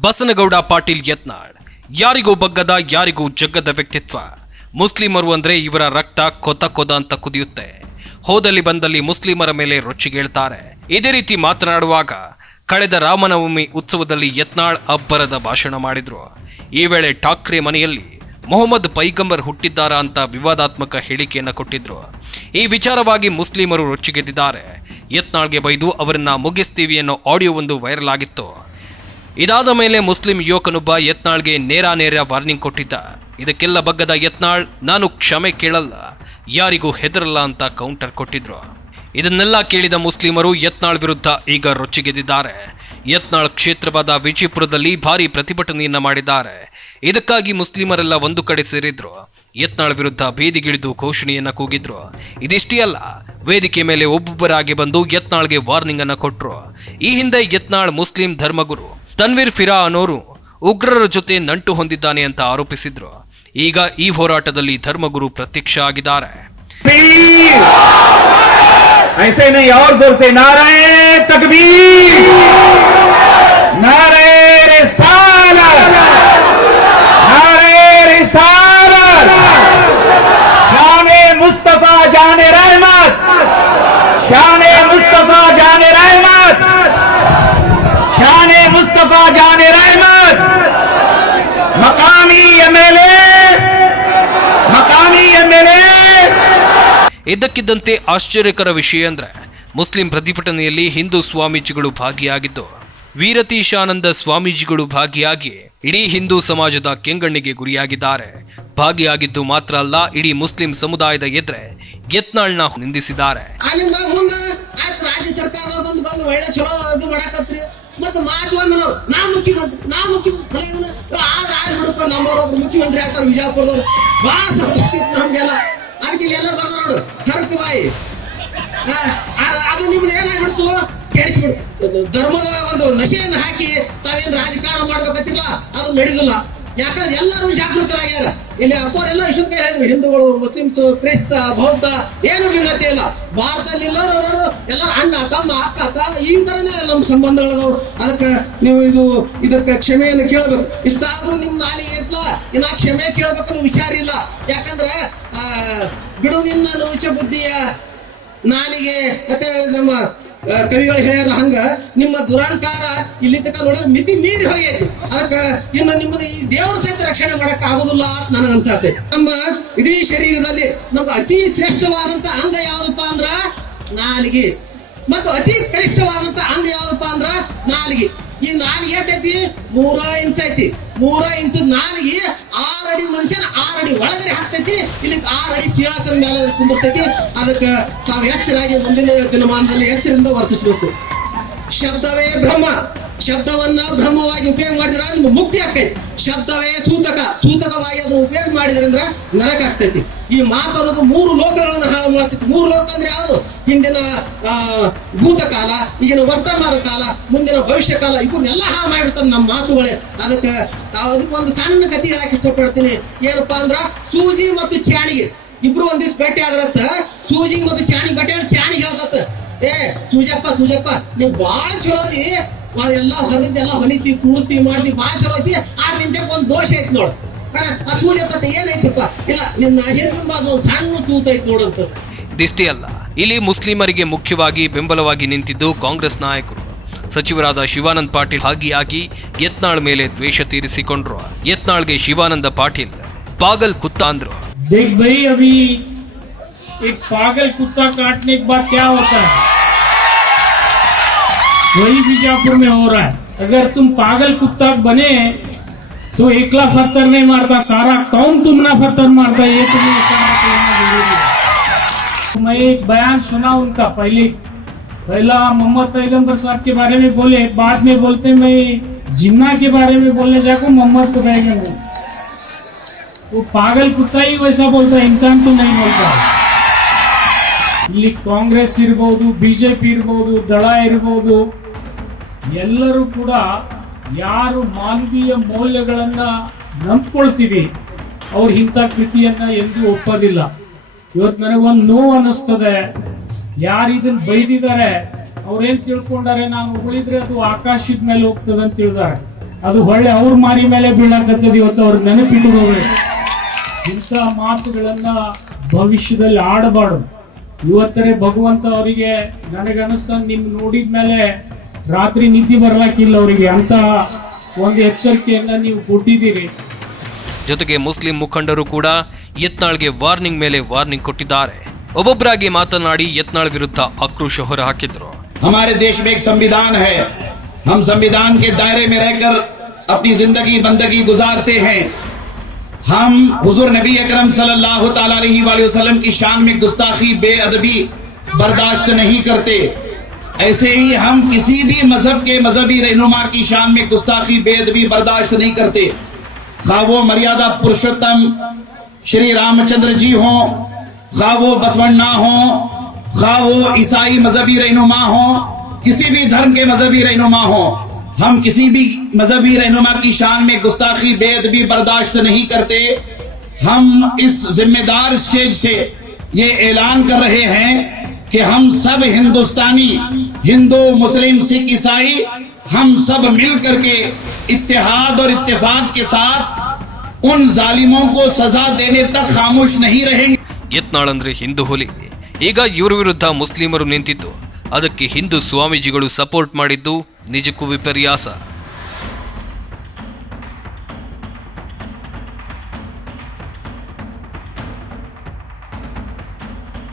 ಬಸನಗೌಡ ಪಾಟೀಲ್ ಯತ್ನಾಳ್, ಯಾರಿಗೂ ಬಗ್ಗದ, ಯಾರಿಗೂ ಜಗ್ಗದ ವ್ಯಕ್ತಿತ್ವ. ಮುಸ್ಲಿಮರು ಅಂದ್ರೆ ಇವರ ರಕ್ತ ಕೊತ ಕೊದ ಅಂತ ಕುದಿಯುತ್ತೆ. ಹೋದಲ್ಲಿ ಬಂದಲ್ಲಿ ಮುಸ್ಲಿಮರ ಮೇಲೆ ರೊಚ್ಚಿಗೇಳ್ತಾರೆ. ಇದೇ ರೀತಿ ಮಾತನಾಡುವಾಗ ಕಳೆದ ರಾಮನವಮಿ ಉತ್ಸವದಲ್ಲಿ ಯತ್ನಾಳ್ ಅಬ್ಬರದ ಭಾಷಣ ಮಾಡಿದ್ರು. ಈ ವೇಳೆ ಠಾಕ್ರೆ ಮನೆಯಲ್ಲಿ ಮೊಹಮ್ಮದ್ ಪೈಗಂಬರ್ ಹುಟ್ಟಿದ್ದಾರಾ ಅಂತ ವಿವಾದಾತ್ಮಕ ಹೇಳಿಕೆಯನ್ನು ಕೊಟ್ಟಿದ್ರು. ಈ ವಿಚಾರವಾಗಿ ಮುಸ್ಲಿಮರು ರೊಚ್ಚಿಗೆದ್ದಿದ್ದಾರೆ. ಯತ್ನಾಳ್ಗೆ ಬೈದು ಅವರನ್ನ ಮುಗಿಸ್ತೀವಿ ಅನ್ನೋ ಆಡಿಯೋ ಒಂದು ವೈರಲ್ ಆಗಿತ್ತು. ಇದಾದ ಮೇಲೆ ಮುಸ್ಲಿಂ ಯುವಕನೊಬ್ಬ ಯತ್ನಾಳ್ಗೆ ನೇರ ನೇರ ವಾರ್ನಿಂಗ್ ಕೊಟ್ಟಿದ್ದ. ಇದಕ್ಕೆಲ್ಲ ಬಗ್ಗದ ಯತ್ನಾಳ್, ನಾನು ಕ್ಷಮೆ ಕೇಳಲ್ಲ, ಯಾರಿಗೂ ಹೆದರಲ್ಲ ಅಂತ ಕೌಂಟರ್ ಕೊಟ್ಟಿದ್ರು. ಇದನ್ನೆಲ್ಲ ಕೇಳಿದ ಮುಸ್ಲಿಮರು ಯತ್ನಾಳ್ ವಿರುದ್ಧ ಈಗ ರೊಚ್ಚಿಗೆದ್ದಿದ್ದಾರೆ. ಯತ್ನಾಳ್ ಕ್ಷೇತ್ರವಾದ ವಿಜಯಪುರದಲ್ಲಿ ಭಾರಿ ಪ್ರತಿಭಟನೆಯನ್ನ ಮಾಡಿದ್ದಾರೆ. ಇದಕ್ಕಾಗಿ ಮುಸ್ಲಿಮರೆಲ್ಲ ಒಂದು ಕಡೆ ಸೇರಿದ್ರು. ಯತ್ನಾಳ್ ವಿರುದ್ಧ ಬೇದಿಗಿಳಿದು ಘೋಷಣೆಯನ್ನ ಕೂಗಿದ್ರು. ಇದಿಷ್ಟೇ ಅಲ್ಲ, ವೇದಿಕೆ ಮೇಲೆ ಒಬ್ಬೊಬ್ಬರಾಗಿ ಬಂದು ಯತ್ನಾಳ್ಗೆ ವಾರ್ನಿಂಗ್ ಅನ್ನ ಕೊಟ್ರು. ಈ ಹಿಂದೆ ಯತ್ನಾಳ್ ಮುಸ್ಲಿಂ ಧರ್ಮಗುರು ತನ್ವೀರ್ ಫಿರಾ ಅನ್ನೋರು ಉಗ್ರರ ಜೊತೆ ನಂಟು ಹೊಂದಿದ್ದಾನೆ ಅಂತ ಆರೋಪಿಸಿದ್ರು ಈಗ ಈ ಹೋರಾಟದಲ್ಲಿ ಧರ್ಮಗುರು ಪ್ರತ್ಯಕ್ಷ ಆಗಿದ್ದಾರೆ तकबीर ऐसे नहीं और जोर से नारे तकबीर नारे ಇದ್ದಕ್ಕಿದ್ದಂತೆ ಆಶ್ಚರ್ಯಕರ ವಿಷಯ ಅಂದ್ರೆ ಮುಸ್ಲಿಂ ಪ್ರತಿಭಟನೆಯಲ್ಲಿ ಹಿಂದೂ ಸ್ವಾಮೀಜಿಗಳು ಭಾಗಿಯಾಗಿದ್ದು ವೀರತೀಶಾನಂದ ಸ್ವಾಮೀಜಿಗಳು ಭಾಗಿಯಾಗಿ ಇಡೀ ಹಿಂದೂ ಸಮಾಜದ ಕೆಂಗಣ್ಣಿಗೆ ಗುರಿಯಾಗಿದ್ದಾರೆ. ಭಾಗಿಯಾಗಿದ್ದು ಮಾತ್ರ ಅಲ್ಲ, ಇಡೀ ಮುಸ್ಲಿಂ ಸಮುದಾಯದ ಎದ್ರೆ ಯತ್ನಾಳ್ನ ನಿಂದಿಸಿದ್ದಾರೆ. ಮುಖ್ಯಮಂತ್ರಿ ಅದು ನಿಮ್ನ ಏನಾಗ್ಬಿಡ್ತು ಕೆಡಿಸ್ಬಿಡ್ತು ಧರ್ಮದ ಒಂದು ನಶೆಯನ್ನು ಹಾಕಿ ತಾವೇನ್ ರಾಜಕಾರಣ ಮಾಡ್ಬೇಕಂತಿಲ್ಲ? ಅದು ನಡೆದಿಲ್ಲ. ಯಾಕಂದ್ರೆ ಎಲ್ಲರೂ ಜಾಗೃತರಾಗ್ಯಾರ. ಇಲ್ಲಿ ಅಪ್ಪವರೆಲ್ಲ ಕೈ ಹೇಳಿದ್ರು, ಹಿಂದೂಗಳು, ಮುಸ್ಲಿಮ್ಸ್, ಕ್ರೈಸ್ತ, ಬೌದ್ಧ, ಏನು ಭಿನ್ನತೆ ಇಲ್ಲ. ಭಾರತದಲ್ಲಿ ಎಲ್ಲರೂ ಎಲ್ಲ ಅಣ್ಣ, ತಮ್ಮ, ಅಕ್ಕ ತ ಈ ತರನೇ ನಮ್ಮ ಸಂಬಂಧಗಳದಾವು ಅದಕ್ಕೆ ನೀವು ಇದು, ಇದಕ್ಕೆ ಕ್ಷಮೆಯನ್ನು ಕೇಳಬೇಕು. ಇಷ್ಟಾದ್ರೂ ನಿಮ್ ನಾಲಿಗೆ ಇತ್ಲ ಇನ್ನ ಕ್ಷಮೆ ಕೇಳಬೇಕು ವಿಚಾರ ಇಲ್ಲ. ಯಾಕಂದ್ರೆ ಆ ನಿನ್ನ ಲೋಚ ಬುದ್ಧಿಯ ನಾಲಿಗೆ. ಕತೆ ನಮ್ಮ ಆ, ಕವಿಗಳು ಹೇಳ್ಯಾರ ಹಂಗ ನಿಮ್ಮ ದುರಾಂಕಾರ ಇಲ್ಲಿ ತನಕ ನೋಡಿದ್ರೆ ಮಿತಿ ಮೀರಿ ಹೋಗೈತಿ. ಅದಕ್ಕ ಇನ್ನು ನಿಮ್ಮನ್ನ ಈ ದೇವರ ಸಹಿತ ರಕ್ಷಣೆ ಮಾಡಕ್ ಆಗುದಿಲ್ಲ ಅಂತ ನನಗ ಅನ್ಸತ್ತೆ. ನಮ್ಮ ಇಡೀ ಶರೀರದಲ್ಲಿ ನಮ್ಗೆ ಅತಿ ಶ್ರೇಷ್ಠವಾದಂತ ಅಂಗ ಯಾವ್ದಪ್ಪ ಅಂದ್ರ ನಾಲಿಗೆ. ಮತ್ತು ಅತಿ ಕನಿಷ್ಠವಾದಂತ ಅಂಗ ಯಾವ್ದಪ್ಪ ಅಂದ್ರ ನಾಲಿಗೆ. ಈ ನಾಲಿಗೆ ಎಷ್ಟೈತಿ ಮೂರ ಇಂಚ್ ಐತಿ. ಮೂರ ಇಂಚ್ ನಾಲಿಗೆ ಆರು ಅಡಿ ಮನುಷ್ಯನ ಆರು ಅಡಿ ಒಳಗಡೆ ಹಾಕ್ತೈತಿ, ಇಲ್ಲಿ ಆರು ಅಡಿ ಸಿಂಹಾಸನ ಮೇಲೆ ಕುಂದಿರ್ತೈತಿ. ಅದಕ್ಕೆ ತಾವು ಎಚ್ಚರಾಗಿ ಮುಂದಿನ ದಿನಮಾನದಲ್ಲಿ ಎಚ್ಚರಿಂದ ವರ್ತಿಸಬೇಕು. ಶಬ್ದವೇ ಬ್ರಹ್ಮ. ಶಬ್ದವನ್ನ ಬ್ರಹ್ಮವಾಗಿ ಉಪಯೋಗ ಮಾಡಿದ್ರೆ ನಿಮ್ಗೆ ಮುಕ್ತಿ ಆಗ್ತೈತಿ. ಶಬ್ದವೇ ಸೂತಕ. ಸೂತಕವಾಗಿ ಅದು ಉಪಯೋಗ ಮಾಡಿದ್ರಂದ್ರ ನರಕ ಆಗ್ತೈತಿ. ಈ ಮಾತು ಅನ್ನೋದು ಮೂರು ಲೋಕಗಳನ್ನ ಹಾಳು ಮಾಡ್ತೈತಿ. ಮೂರು ಲೋಕ ಅಂದ್ರೆ ಯಾವುದು? ಹಿಂದಿನ ಭೂತಕಾಲ, ಈಗಿನ ವರ್ತಮಾನ ಕಾಲ, ಮುಂದಿನ ಭವಿಷ್ಯ ಕಾಲ ಇವನ್ನೆಲ್ಲ ಹಾಳು ಮಾಡಿಬಿಡ್ತಾನೆ ನಮ್ಮ ಮಾತುಗಳೇ. ಅದಕ್ಕೆ ತಾವು ಅದಕ್ಕೆ ಒಂದು ಸಣ್ಣ ಕತಿ ಹಾಕಿ ಇಷ್ಟಪಡ್ತೀನಿ. ಏನಪ್ಪಾ ಅಂದ್ರ ಸೂಜಿ ಮತ್ತು ಚಾಣಿಗೆ. ಇಬ್ರು ಒಂದ್ ದಿವ್ಸ ಭೇಟಿ ಆದ್ರತ್ತ ಸೂಜಿ ಮತ್ತು ಚಾಣಿಗೆ ಭೇಟಿ ಆದ್ರೆ ಚಾಣಿಗೆ ಹೇಳ್ತತ್ತ ಏ, ಸೂಜಪ್ಪ ಸೂಜಪ್ಪ, ನೀವ್ ಬಾಳ ಚಲೋದಿ ಎಲ್ಲಾ ನಾವೆಲ್ಲ ಎಲ್ಲಾ ಹೊಲಿತಿ ಕೂಡಿಸಿ ಮಾಡ್ತಿ ಬಾಳ ಚಲೋ ಐತಿ ಆ ನಿಂತೆ ಒಂದ್ ದೋಷ ಐತಿ ನೋಡು. ಆ ಆ ಅತ್ತ ಏನೈತಿಪ್ಪ? ಇಲ್ಲ, ನಿನ್ನ ಹಿಂದಿನ ಬಾಜು ಒಂದ್ ಸಣ್ಣ ತೂತ ಐತಿ ನೋಡಂತ ದಿಷ್ಟಿ ಅಲ್ಲ. ಇಲ್ಲಿ ಮುಸ್ಲಿಮರಿಗೆ ಮುಖ್ಯವಾಗಿ ಬೆಂಬಲವಾಗಿ ನಿಂತಿದ್ದು ಕಾಂಗ್ರೆಸ್ ನಾಯಕರು. ಸಚಿವರಾದ ಶಿವಾನಂದ್ ಪಾಟೀಲ್ ಭಾಗಿಯಾಗಿ ಯತ್ನಾಳ್ ಮೇಲೆ ದ್ವೇಷ ತೀರಿಸಿಕೊಂಡ್ರು ಯತ್ನಾಳ್ಗೆ ಶಿವಾನಂದ ಪಾಟೀಲ್ ಪಾಗಲ್ ಕುತ್ತ ಅಂದ್ರು देख भाई अभी एक पागल कुत्ता काटने के बाद क्या होता है वही बीजापुर में हो रहा है अगर तुम पागल कुत्ता बने तो एकला पत्थर नहीं मारता सारा कौन तुमना पत्थर मारता ये तुम्हें समझ लेना जरूरी है तो मैं एक बयान सुना उनका पहले पहला मोहम्मद पैगंबर साहब के बारे में बोले बाद में बोलते मैं जिन्ना के बारे में बोलने जाको मोहम्मद पैगंबर वो पागल कुत्ता ही वैसा बोलता है इंसान तो नहीं बोलता ಇಲ್ಲಿ ಕಾಂಗ್ರೆಸ್ ಇರ್ಬೋದು ಬಿಜೆಪಿ ಇರ್ಬೋದು ದಳ ಇರ್ಬೋದು ಎಲ್ಲರೂ ಕೂಡ ಯಾರು ಮಾನವೀಯ ಮೌಲ್ಯಗಳನ್ನ ನಂಬ್ಕೊಳ್ತೀವಿ ಅವ್ರು ಇಂಥ ಕೃತಿಯನ್ನ ಎಂದೂ ಒಪ್ಪೋದಿಲ್ಲ ಇವತ್ತು ನನಗೊಂದು ನೋವು ಅನ್ನಿಸ್ತದೆ ಯಾರು ಇದನ್ನ ಬೈದಿದ್ದಾರೆ? ಅವ್ರೇನ್ ತಿಳ್ಕೊಂಡಾರೆ? ನಾನು ಉಳಿದ್ರೆ ಅದು ಆಕಾಶದ ಮೇಲೆ ಹೋಗ್ತದೆ ಅಂತ ತಿಳಿದಾರೆ. ಅದು ಹೊಳ್ಳೆ ಅವ್ರ ಮಾರಿ ಮೇಲೆ ಬೀಳಾಕತ್ತದ ಇವತ್ತು ಅವ್ರ ನೆನಪಿಟ್ಟುಕೋಬೇಕು ಇಂಥ ಮಾತುಗಳನ್ನ ಭವಿಷ್ಯದಲ್ಲಿ ಆಡಬಾರ್ದು. ಇವತ್ತರೇ ಭಗವಂತ ಅವರಿಗೆ ನನಗನ್ನಿಸ್ತಾ ನಿಮ್ ನೋಡಿದ ಮೇಲೆ ರಾತ್ರಿ ನಿದ್ದೆ ಬರ್ಲಾಕಿಲ್ಲ ಅವರಿಗೆ. ಅಂತ ಒಂದು ಎಚ್ಚರಿಕೆಯನ್ನ ನೀವು ಕೊಟ್ಟಿದ್ದೀರಿ. ಜೊತೆಗೆ ಮುಸ್ಲಿಂ ಮುಖಂಡರು ಕೂಡ ಯತ್ನಾಳ್ಗೆ ವಾರ್ನಿಂಗ್ ಮೇಲೆ ವಾರ್ನಿಂಗ್ ಕೊಟ್ಟಿದ್ದಾರೆ. ಒಬ್ಬೊಬ್ಬರಾಗಿ ಮಾತನಾಡಿ ಯತ್ನಾಳ್ ವಿರುದ್ಧ ಆಕ್ರೋಶ ಹೊರಹಾಕಿದ್ರು. ہمارے دیش میں ಸಂವಿಧಾನ سمبیدان ہے. ہم سمبیدان کے ہم حضور نبی اکرم صلی اللہ تعالی علیہ وآلہ وسلم کی شان میں گستاخی بے ادبی برداشت نہیں کرتے. ایسے ہی ہم کسی بھی مذہب کے مذہبی رہنما کی شان میں گستاخی بے ادبی برداشت نہیں کرتے. خواہ وہ مریادہ شری رام چندر جی ہوں خواہ وہ بسونا ہوں خواہ وہ عیسائی مذہبی رہنما ہوں، کسی بھی دھرم کے مذہبی رہنما ہوں۔ ہم کسی بھی مذہبی رہنما کی شان میں گستاخی بے بھی برداشت نہیں کرتے۔ ہم اس ذمہ دار سٹیج سے یہ اعلان کر رہے ہیں کہ ہم سب ہندوستانی، ہندو، مسلم، سکھ، عیسائی، ہم سب مل کر کے اتحاد اور اتفاق کے ساتھ ان ظالموں کو سزا دینے تک خاموش نہیں رہیں گے۔ ಯತ್ನಾಳ್ ಅಂದ್ರೆ ಹಿಂದೂ ಹುಲಿ. ಈಗ ಇವರ ವಿರುದ್ಧ ಮುಸ್ಲಿಮರು ನಿಂತಿದ್ದು. ಅದಕ್ಕೆ ಹಿಂದೂ ಸ್ವಾಮೀಜಿಗಳು ಸಪೋರ್ಟ್ ಮಾಡಿದ್ದು ನಿಜಕ್ಕೂ ವಿಪರ್ಯಾಸ.